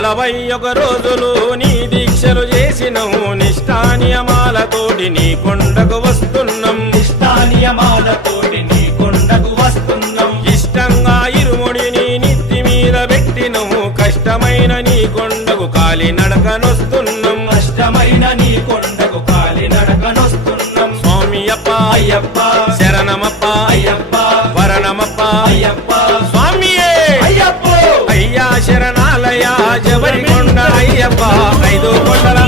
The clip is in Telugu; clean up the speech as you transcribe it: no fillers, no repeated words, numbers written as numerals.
41 రోజులు నీ దీక్షలు చేసినవు నిష్ఠానియమాలతోటి నీ కొండకు వస్తున్నాం నిష్ఠానియమాలతోటి నీ కొండకు వస్తున్నాం ఇష్టంగా ఇరుముడిని నెత్తి మీద పెట్టినవు కష్టమైన నీ కొండకు కాలి నడకనొస్తున్నాం కష్టమైన నీ కొండకు కాలి నడకనొస్తున్నాం స్వామి అప్ప అయ్యప్ప శరణమప్ప అయ్యప్ప వరణమప్ప అయ్యప్ప స్వామియే అయ్యప్ప అయ్యా శరణాలయ జబరికొండ అయ్యప్ప 5 కొండల